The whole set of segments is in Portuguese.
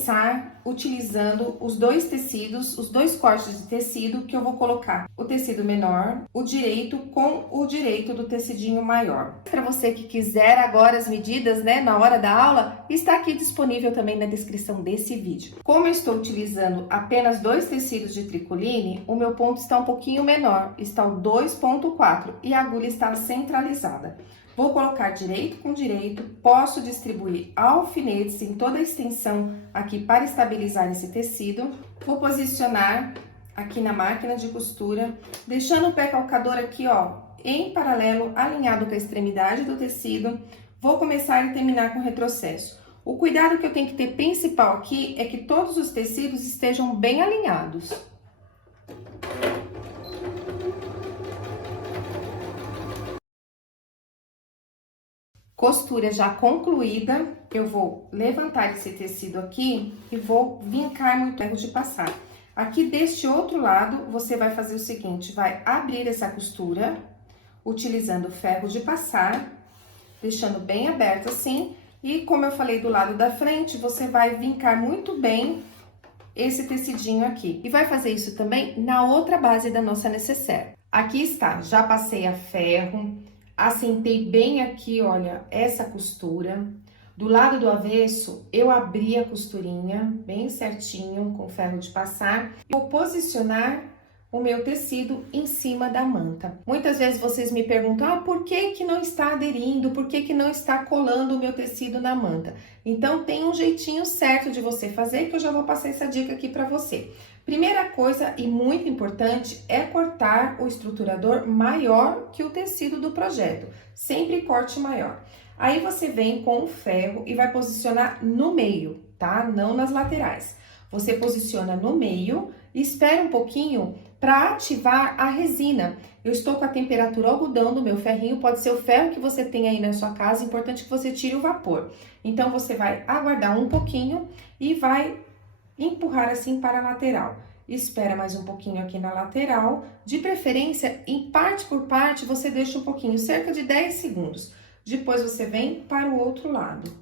começar utilizando os dois tecidos, os dois cortes de tecido que eu vou colocar. O tecido menor, o direito com o direito do tecidinho maior. Para você que quiser agora as medidas, né, na hora da aula, está aqui disponível também na descrição desse vídeo. Como eu estou utilizando apenas dois tecidos de tricoline, o meu ponto está um pouquinho menor, está o 2,4 e a agulha está centralizada. Vou colocar direito com direito, posso distribuir alfinetes em toda a extensão aqui para estabilizar esse tecido. Vou posicionar aqui na máquina de costura, deixando o pé calcador aqui, ó, em paralelo, alinhado com a extremidade do tecido. Vou começar e terminar com retrocesso. O cuidado que eu tenho que ter principal aqui é que todos os tecidos estejam bem alinhados. Costura já concluída, eu vou levantar esse tecido aqui e vou vincar muito erro de passar. Aqui deste outro lado, você vai fazer o seguinte, vai abrir essa costura, utilizando o ferro de passar, deixando bem aberto assim, e como eu falei do lado da frente, você vai vincar muito bem esse tecidinho aqui. E vai fazer isso também na outra base da nossa necessaire. Aqui está, já passei a ferro, assentei bem aqui, olha, essa costura. Do lado do avesso, eu abri a costurinha bem certinho com ferro de passar. Vou posicionar o meu tecido em cima da manta. Muitas vezes vocês me perguntam, por que que não está aderindo? Por que que não está colando o meu tecido na manta? Então, tem um jeitinho certo de você fazer, que eu já vou passar essa dica aqui para você. Primeira coisa e muito importante é cortar o estruturador maior que o tecido do projeto. Sempre corte maior. Aí você vem com o ferro e vai posicionar no meio, tá? Não nas laterais. Você posiciona no meio e espera um pouquinho para ativar a resina. Eu estou com a temperatura algodão do meu ferrinho, pode ser o ferro que você tem aí na sua casa, importante que você tire o vapor. Então, você vai aguardar um pouquinho e vai empurrar assim para a lateral. Espera mais um pouquinho aqui na lateral, de preferência, em parte por parte, você deixa um pouquinho, cerca de 10 segundos. Depois, você vem para o outro lado,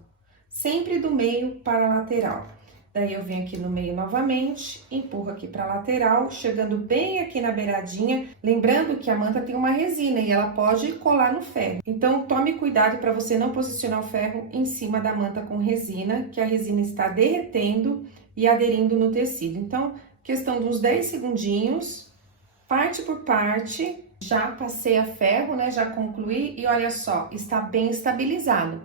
sempre do meio para a lateral. Daí, eu venho aqui no meio novamente, empurro aqui para a lateral, chegando bem aqui na beiradinha. Lembrando que a manta tem uma resina e ela pode colar no ferro. Então, tome cuidado para você não posicionar o ferro em cima da manta com resina, que a resina está derretendo e aderindo no tecido. Então, questão de uns 10 segundinhos, parte por parte. Já passei a ferro, né? Já concluí e olha só, está bem estabilizado.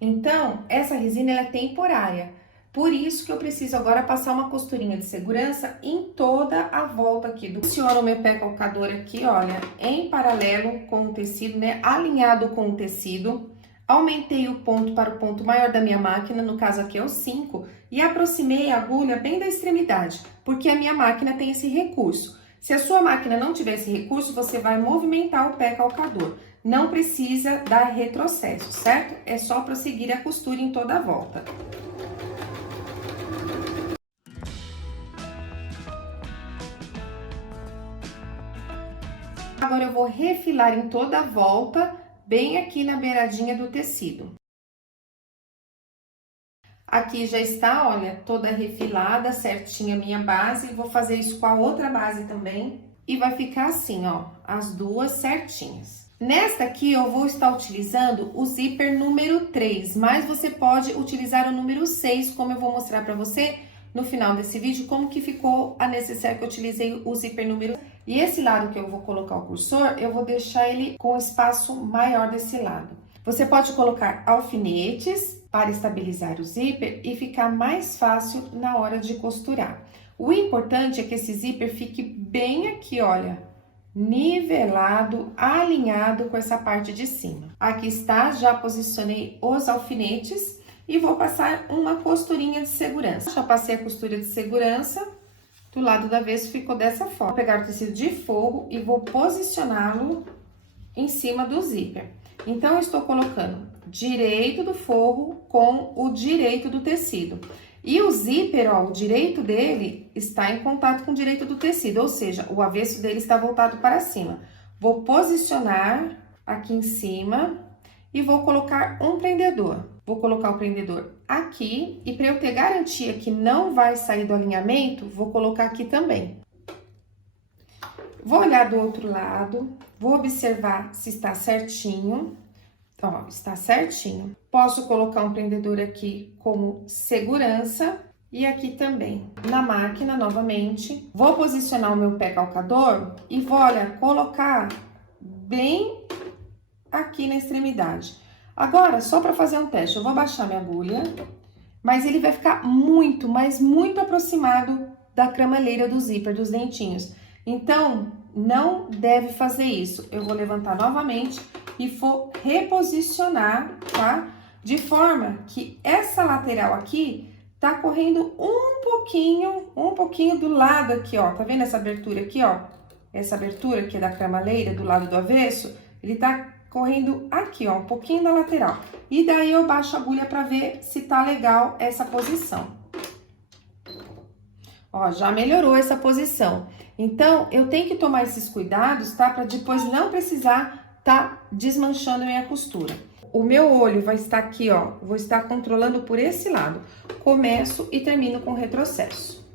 Então, essa resina ela é temporária. Por isso que eu preciso agora passar uma costurinha de segurança em toda a volta aqui. Posiciono o meu pé calcador aqui, olha, em paralelo com o tecido, né? Alinhado com o tecido. Aumentei o ponto para o ponto maior da minha máquina, no caso aqui é o 5, e aproximei a agulha bem da extremidade, porque a minha máquina tem esse recurso. Se a sua máquina não tiver esse recurso, você vai movimentar o pé calcador. Não precisa dar retrocesso, certo? É só prosseguir a costura em toda a volta. Agora, eu vou refilar em toda a volta, bem aqui na beiradinha do tecido. Aqui já está, olha, toda refilada, certinha a minha base. Vou fazer isso com a outra base também. E vai ficar assim, ó, as duas certinhas. Nesta aqui, eu vou estar utilizando o zíper número 3, mas você pode utilizar o número 6, como eu vou mostrar pra você no final desse vídeo, como que ficou a necessaire que eu utilizei o zíper número 3. E esse lado que eu vou colocar o cursor, eu vou deixar ele com espaço maior desse lado. Você pode colocar alfinetes para estabilizar o zíper e ficar mais fácil na hora de costurar. O importante é que esse zíper fique bem aqui, olha, nivelado, alinhado com essa parte de cima. Aqui está, já posicionei os alfinetes e vou passar uma costurinha de segurança. Já passei a costura de segurança. Do lado do avesso ficou dessa forma. Vou pegar o tecido de forro e vou posicioná-lo em cima do zíper. Então, eu estou colocando direito do forro com o direito do tecido. E o zíper, ó, o direito dele está em contato com o direito do tecido, ou seja, o avesso dele está voltado para cima. Vou posicionar aqui em cima e vou colocar um prendedor. Vou colocar o prendedor aqui. E para eu ter garantia que não vai sair do alinhamento, vou colocar aqui também. Vou olhar do outro lado, vou observar se está certinho. Ó, está certinho. Posso colocar um prendedor aqui como segurança e aqui também. Na máquina, novamente, vou posicionar o meu pé calcador e vou, olha, colocar bem aqui na extremidade. Agora, só para fazer um teste, eu vou abaixar minha agulha, mas ele vai ficar muito, mas muito aproximado da cramaleira do zíper, dos dentinhos. Então, não deve fazer isso. Eu vou levantar novamente e vou reposicionar, tá? De forma que essa lateral aqui tá correndo um pouquinho do lado aqui, ó. Tá vendo essa abertura aqui, ó? Essa abertura aqui da cramaleira, do lado do avesso, ele tá correndo aqui, ó, um pouquinho da lateral. E daí eu baixo a agulha pra ver se tá legal essa posição. Ó, já melhorou essa posição. Então, eu tenho que tomar esses cuidados, tá? Pra depois não precisar tá desmanchando minha costura. O meu olho vai estar aqui, ó, vou estar controlando por esse lado. Começo e termino com retrocesso.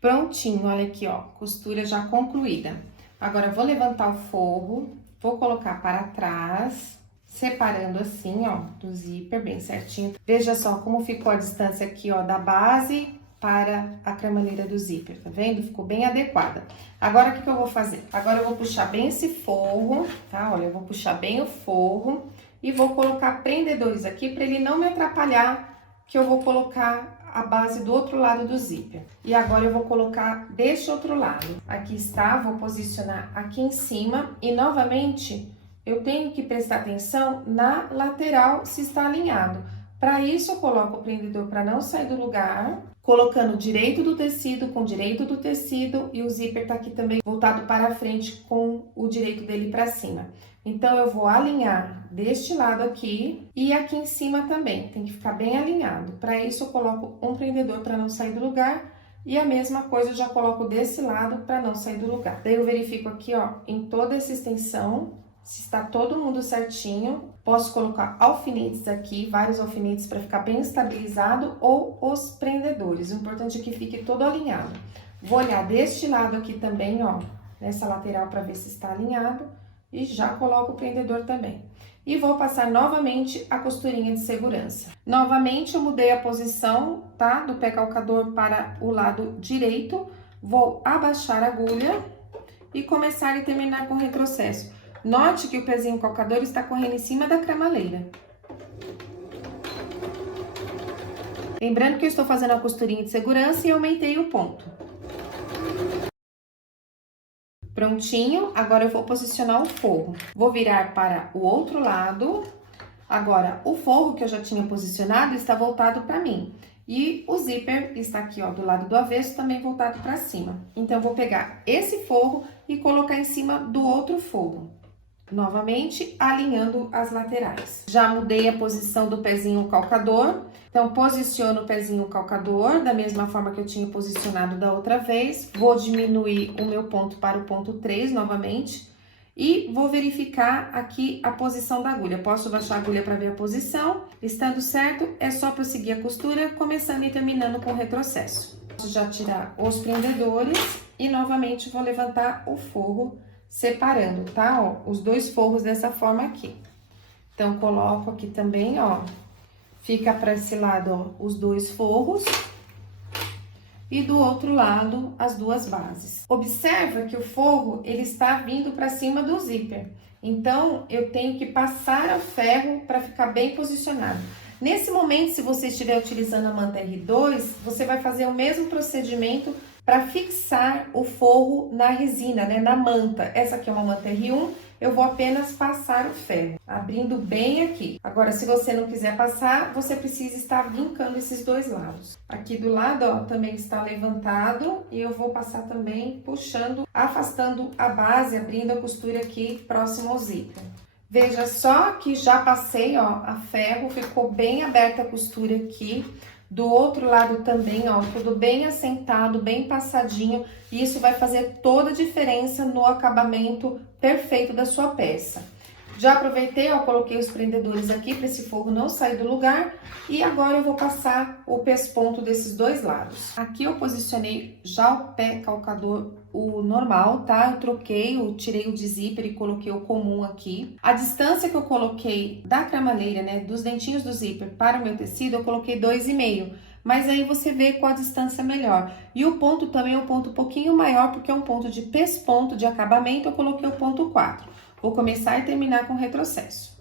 Prontinho, olha aqui, ó, costura já concluída. Agora, vou levantar o forro, vou colocar para trás, separando assim, ó, do zíper bem certinho. Veja só como ficou a distância aqui, ó, da base para a cramaleira do zíper, tá vendo? Ficou bem adequada. Agora, o que eu vou fazer? Agora, eu vou puxar bem esse forro, tá? Olha, eu vou puxar bem o forro e vou colocar prendedores aqui para ele não me atrapalhar, que eu vou colocar a base do outro lado do zíper. E agora, eu vou colocar deste outro lado. Aqui está, vou posicionar aqui em cima e, novamente, eu tenho que prestar atenção na lateral se está alinhado. Para isso, eu coloco o prendedor para não sair do lugar, colocando direito do tecido com direito do tecido e o zíper tá aqui também voltado para a frente com o direito dele para cima. Então, eu vou alinhar deste lado aqui e aqui em cima também, tem que ficar bem alinhado. Para isso, eu coloco um prendedor para não sair do lugar e a mesma coisa eu já coloco desse lado para não sair do lugar. Daí, eu verifico aqui, ó, em toda essa extensão, se está todo mundo certinho. Posso colocar alfinetes aqui, vários alfinetes para ficar bem estabilizado ou os prendedores. O importante é que fique todo alinhado. Vou olhar deste lado aqui também, ó, nessa lateral para ver se está alinhado e já coloco o prendedor também. E vou passar novamente a costurinha de segurança. Novamente eu mudei a posição, tá, do pé calcador para o lado direito. Vou abaixar a agulha e começar e terminar com retrocesso. Note que o pezinho calcador está correndo em cima da cramaleira. Lembrando que eu estou fazendo a costurinha de segurança e aumentei o ponto. Prontinho, agora eu vou posicionar o forro. Vou virar para o outro lado. Agora, o forro que eu já tinha posicionado está voltado para mim. E o zíper está aqui, ó, do lado do avesso, também voltado para cima. Então, eu vou pegar esse forro e colocar em cima do outro forro. Novamente, alinhando as laterais. Já mudei a posição do pezinho calcador. Então, posiciono o pezinho calcador da mesma forma que eu tinha posicionado da outra vez. Vou diminuir o meu ponto para o ponto 3 novamente. E vou verificar aqui a posição da agulha. Posso baixar a agulha para ver a posição. Estando certo, é só prosseguir a costura, começando e terminando com o retrocesso. Posso já tirar os prendedores e novamente vou levantar o forro separando, tá? Ó, os dois forros dessa forma aqui. Então, coloco aqui também, ó, fica para esse lado, ó, os dois forros e do outro lado as duas bases. Observa que o forro, ele está vindo para cima do zíper. Então, eu tenho que passar o ferro para ficar bem posicionado. Nesse momento, se você estiver utilizando a manta R2, você vai fazer o mesmo procedimento para fixar o forro na resina, né, na manta. Essa aqui é uma manta R1, eu vou apenas passar o ferro, abrindo bem aqui. Agora, se você não quiser passar, você precisa estar vincando esses dois lados. Aqui do lado, ó, também está levantado e eu vou passar também puxando, afastando a base, abrindo a costura aqui próximo ao zíper. Veja só que já passei, ó, a ferro, ficou bem aberta a costura aqui. Do outro lado também, ó, tudo bem assentado, bem passadinho. E isso vai fazer toda a diferença no acabamento perfeito da sua peça. Já aproveitei, ó, coloquei os prendedores aqui para esse forro não sair do lugar. E agora eu vou passar o pesponto desses dois lados. Aqui eu posicionei já o pé calcador, o normal, tá? Eu troquei, eu tirei o de zíper e coloquei o comum aqui. A distância que eu coloquei da cramaneira, né, dos dentinhos do zíper para o meu tecido, eu coloquei 2,5. Mas aí você vê qual a distância melhor. E o ponto também é um ponto um pouquinho maior, porque é um ponto de pesponto, de acabamento, eu coloquei o ponto 4. Vou começar e terminar com retrocesso.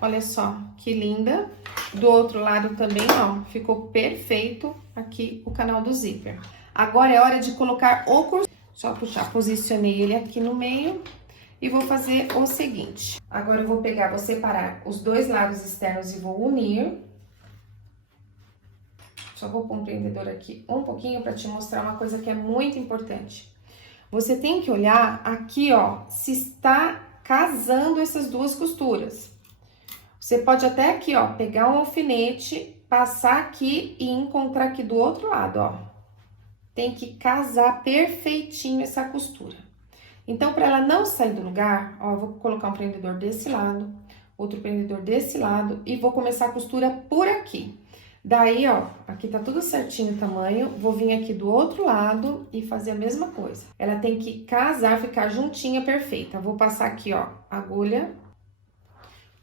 Olha só que linda. Do outro lado também, ó, ficou perfeito aqui o canal do zíper. Agora é hora de colocar o curso. Só puxar, posicionei ele aqui no meio e vou fazer o seguinte. Agora eu vou pegar, vou separar os dois lados externos e vou unir. Só vou pôr um prendedor aqui um pouquinho para te mostrar uma coisa que é muito importante. Você tem que olhar aqui, ó, se está casando essas duas costuras. Você pode até aqui, ó, pegar um alfinete, passar aqui e encontrar aqui do outro lado, ó. Tem que casar perfeitinho essa costura. Então, para ela não sair do lugar, ó, eu vou colocar um prendedor desse lado, outro prendedor desse lado e vou começar a costura por aqui. Daí, ó, aqui tá tudo certinho o tamanho, vou vir aqui do outro lado e fazer a mesma coisa. Ela tem que casar, ficar juntinha, perfeita. Vou passar aqui, ó, agulha.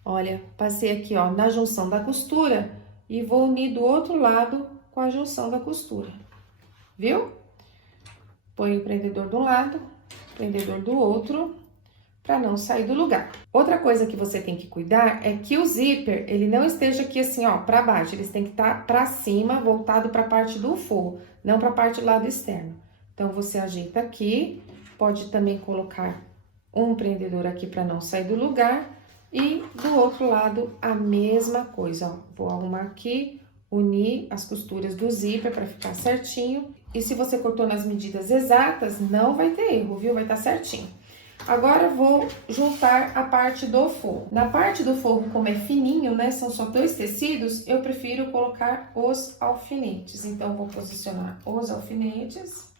Olha, passei aqui, ó, na junção da costura e vou unir do outro lado com a junção da costura. Viu? Põe o prendedor de um lado, prendedor do outro, para não sair do lugar. Outra coisa que você tem que cuidar é que o zíper, ele não esteja aqui assim, ó, para baixo. Eles têm que estar para cima, voltado para a parte do forro, não para a parte do lado externo. Então, você ajeita aqui, pode também colocar um prendedor aqui para não sair do lugar. E do outro lado, a mesma coisa, ó. Vou arrumar aqui, unir as costuras do zíper para ficar certinho. E se você cortou nas medidas exatas, não vai ter erro, viu? Vai estar certinho. Agora, vou juntar a parte do forro. Na parte do forro, como é fininho, né, são só dois tecidos, eu prefiro colocar os alfinetes. Então, vou posicionar os alfinetes.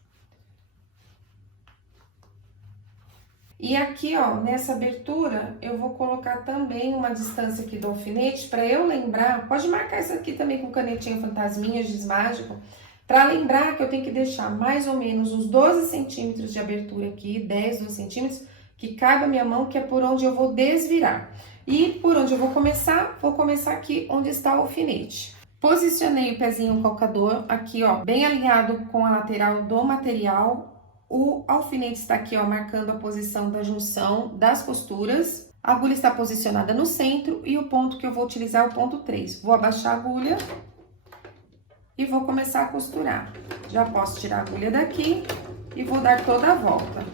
E aqui, ó, nessa abertura, eu vou colocar também uma distância aqui do alfinete, para eu lembrar, pode marcar isso aqui também com canetinha fantasminha, giz mágico, para lembrar que eu tenho que deixar mais ou menos uns 12 centímetros de abertura aqui, 10, 12 centímetros, que caiba a minha mão, que é por onde eu vou desvirar. E por onde eu vou começar aqui onde está o alfinete. Posicionei o pezinho calcador aqui, ó, bem alinhado com a lateral do material. O alfinete está aqui, ó, marcando a posição da junção das costuras. A agulha está posicionada no centro e o ponto que eu vou utilizar é o ponto 3. Vou abaixar a agulha e vou começar a costurar. Já posso tirar a agulha daqui e vou dar toda a volta.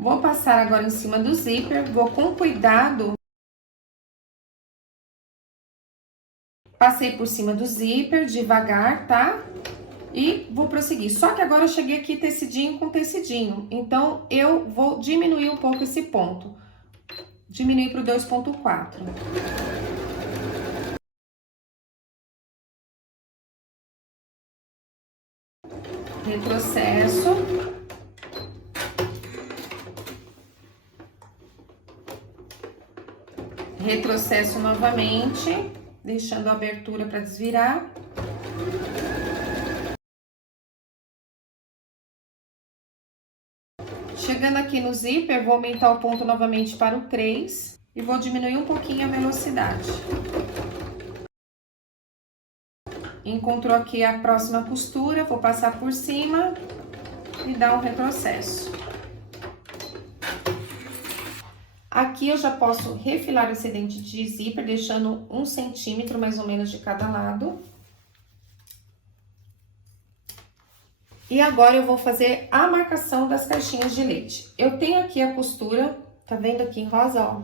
Vou passar agora em cima do zíper, vou com cuidado. Passei por cima do zíper, devagar, tá? E vou prosseguir. Só que agora eu cheguei aqui tecidinho com tecidinho. Então, eu vou diminuir um pouco esse ponto. Diminuir para o 2,4. Retrocesso. Retrocesso novamente, deixando a abertura para desvirar. Chegando aqui no zíper, vou aumentar o ponto novamente para o 3 e vou diminuir um pouquinho a velocidade. Encontrou aqui a próxima costura, vou passar por cima e dar um retrocesso. Aqui eu já posso refilar o excedente de zíper, deixando 1 centímetro mais ou menos de cada lado. E agora eu vou fazer a marcação das caixinhas de leite. Eu tenho aqui a costura, tá vendo aqui em rosa, ó?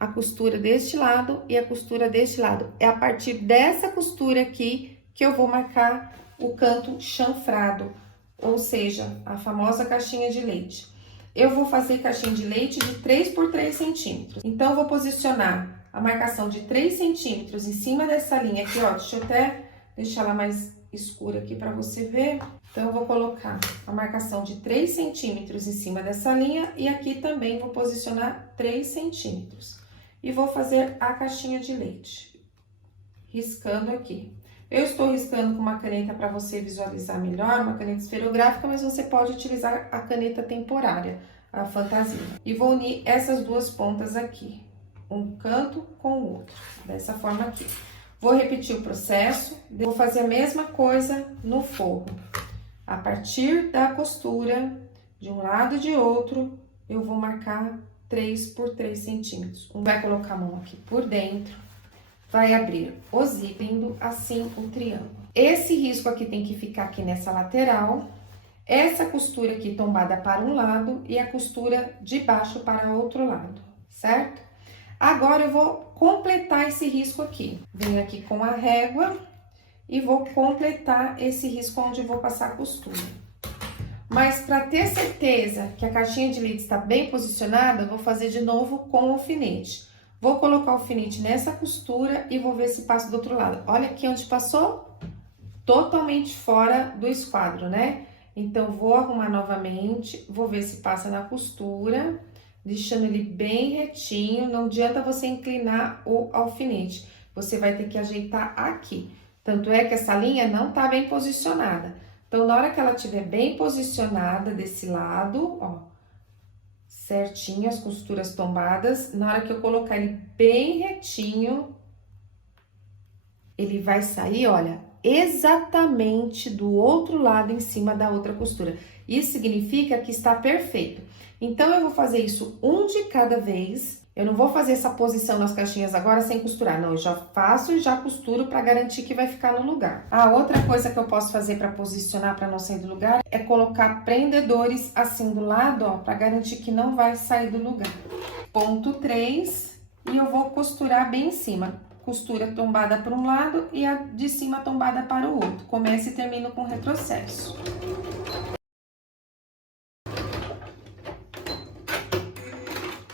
A costura deste lado e a costura deste lado. É a partir dessa costura aqui que eu vou marcar o canto chanfrado, ou seja, a famosa caixinha de leite. Eu vou fazer caixinha de leite de 3 por 3 centímetros. Então, eu vou posicionar a marcação de 3 centímetros em cima dessa linha aqui, ó. Deixa eu até deixar ela mais escura aqui pra você ver. Então, eu vou colocar a marcação de 3 centímetros em cima dessa linha e aqui também vou posicionar 3 centímetros. E vou fazer a caixinha de leite, riscando aqui. Eu estou riscando com uma caneta para você visualizar melhor, uma caneta esferográfica, mas você pode utilizar a caneta temporária, a fantasia. E vou unir essas duas pontas aqui, um canto com o outro, dessa forma aqui. Vou repetir o processo, vou fazer a mesma coisa no forro. A partir da costura, de um lado e de outro, eu vou marcar 3 por 3 centímetros. Vai colocar a mão aqui por dentro, vai abrir o zíper, indo assim o triângulo. Esse risco aqui tem que ficar aqui nessa lateral, essa costura aqui tombada para um lado e a costura de baixo para o outro lado, certo? Agora, eu vou completar esse risco aqui. Venho aqui com a régua e vou completar esse risco onde eu vou passar a costura. Mas, para ter certeza que a caixinha de leite está bem posicionada, eu vou fazer de novo com o alfinete. Vou colocar o alfinete nessa costura e vou ver se passa do outro lado. Olha aqui onde passou, totalmente fora do esquadro, né? Então, vou arrumar novamente, vou ver se passa na costura, deixando ele bem retinho. Não adianta você inclinar o alfinete, você vai ter que ajeitar aqui. Tanto é que essa linha não tá bem posicionada. Então, na hora que ela estiver bem posicionada desse lado, ó, certinho, as costuras tombadas, na hora que eu colocar ele bem retinho, ele vai sair, olha, exatamente do outro lado em cima da outra costura. Isso significa que está perfeito. Então, eu vou fazer isso um de cada vez. Eu não vou fazer essa posição nas caixinhas agora sem costurar, não. Eu já faço e já costuro para garantir que vai ficar no lugar. A outra coisa que eu posso fazer para posicionar, para não sair do lugar, é colocar prendedores assim do lado, ó, para garantir que não vai sair do lugar. Ponto 3, e eu vou costurar bem em cima. Costura tombada para um lado e a de cima tombada para o outro. Começo e termino com retrocesso.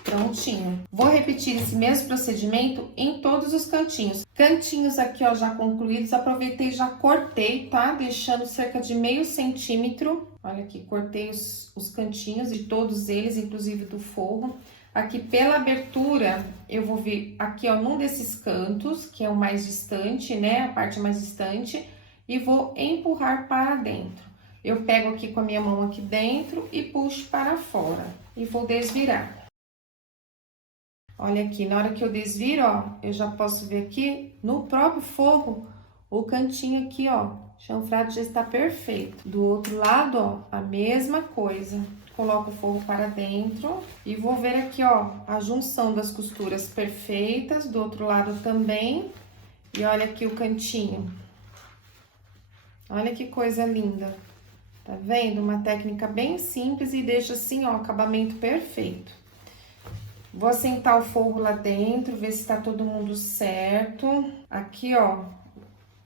Prontinho. Vou repetir esse mesmo procedimento em todos os cantinhos. Cantinhos aqui, ó, já concluídos. Aproveitei e já cortei, tá? Deixando cerca de meio centímetro. Olha aqui, cortei os cantinhos de todos eles, inclusive do forro. Aqui pela abertura, eu vou vir aqui, ó, num desses cantos, que é o mais distante, né? A parte mais distante. E vou empurrar para dentro. Eu pego aqui com a minha mão aqui dentro e puxo para fora. E vou desvirar. Olha aqui, na hora que eu desviro, ó, eu já posso ver aqui no próprio forro, o cantinho aqui, ó, chanfrado já está perfeito. Do outro lado, ó, a mesma coisa. Coloco o forro para dentro e vou ver aqui, ó, a junção das costuras perfeitas, do outro lado também. E olha aqui o cantinho. Olha que coisa linda. Tá vendo? Uma técnica bem simples e deixa assim, ó, o acabamento perfeito. Vou assentar o forro lá dentro, ver se tá todo mundo certo. Aqui, ó,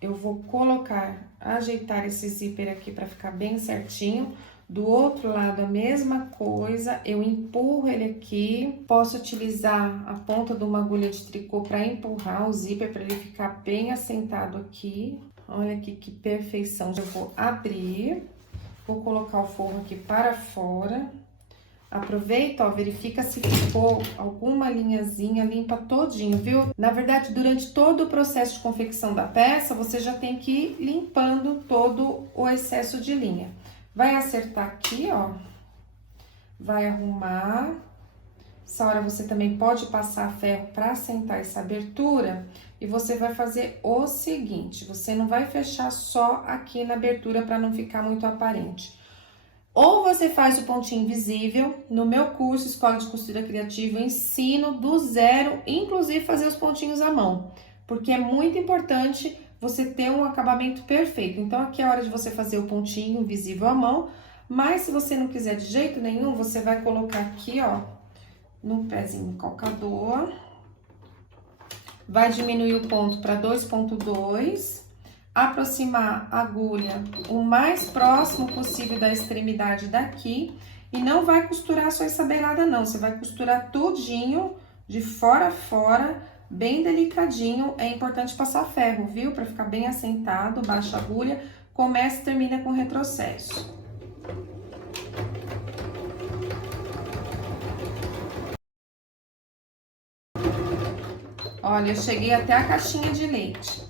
eu vou colocar, ajeitar esse zíper aqui pra ficar bem certinho. Do outro lado, a mesma coisa, eu empurro ele aqui. Posso utilizar a ponta de uma agulha de tricô pra empurrar o zíper, pra ele ficar bem assentado aqui. Olha aqui que perfeição. Eu vou abrir, vou colocar o forro aqui para fora. Aproveita, ó, verifica se ficou alguma linhazinha, limpa todinho, viu? Na verdade, durante todo o processo de confecção da peça, você já tem que ir limpando todo o excesso de linha. Vai acertar aqui, ó, vai arrumar. Essa hora você também pode passar ferro para assentar essa abertura. E você vai fazer o seguinte, você não vai fechar só aqui na abertura para não ficar muito aparente. Ou você faz o pontinho invisível. No meu curso Escola de Costura Criativa, eu ensino do zero, inclusive fazer os pontinhos à mão. Porque é muito importante você ter um acabamento perfeito. Então, aqui é a hora de você fazer o pontinho invisível à mão. Mas, se você não quiser de jeito nenhum, você vai colocar aqui, ó, no pezinho calcador. Vai diminuir o ponto para 2,2. Aproximar a agulha o mais próximo possível da extremidade daqui. E não vai costurar só essa beirada, não. Você vai costurar tudinho, de fora a fora, bem delicadinho. É importante passar ferro, viu? Pra ficar bem assentado, baixa agulha. Começa e termina com retrocesso. Olha, eu cheguei até a caixinha de leite.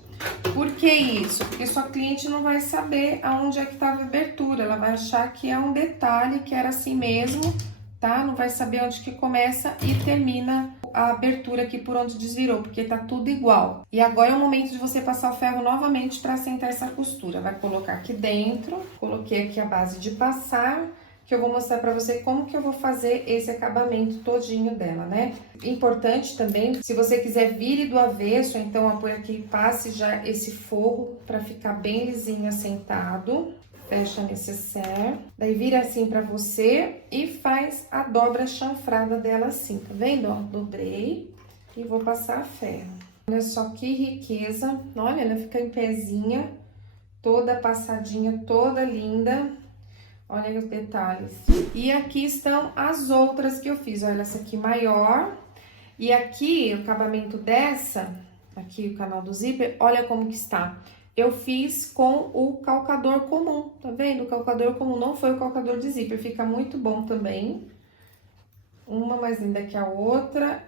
Por que isso? Porque sua cliente não vai saber aonde é que estava a abertura. Ela vai achar que é um detalhe, que era assim mesmo, tá? Não vai saber onde que começa e termina a abertura aqui por onde desvirou, porque tá tudo igual. E agora é o momento de você passar o ferro novamente para assentar essa costura. Vai colocar aqui dentro. Coloquei aqui a base de passar, que eu vou mostrar pra você como que eu vou fazer esse acabamento todinho dela, né? Importante também, se você quiser vire do avesso, então ó, por aqui passe já esse forro pra ficar bem lisinho assentado. Fecha a necessaire, daí vira assim pra você e faz a dobra chanfrada dela assim, tá vendo? Ó, dobrei e vou passar a ferro. Olha só que riqueza, olha, ela fica em pezinha, toda passadinha, toda linda. Olha aí os detalhes. E aqui estão as outras que eu fiz. Olha, essa aqui maior. E aqui, o acabamento dessa, aqui o canal do zíper, olha como que está. Eu fiz com o calcador comum, tá vendo? O calcador comum não foi o calcador de zíper, fica muito bom também. Uma mais linda que a outra.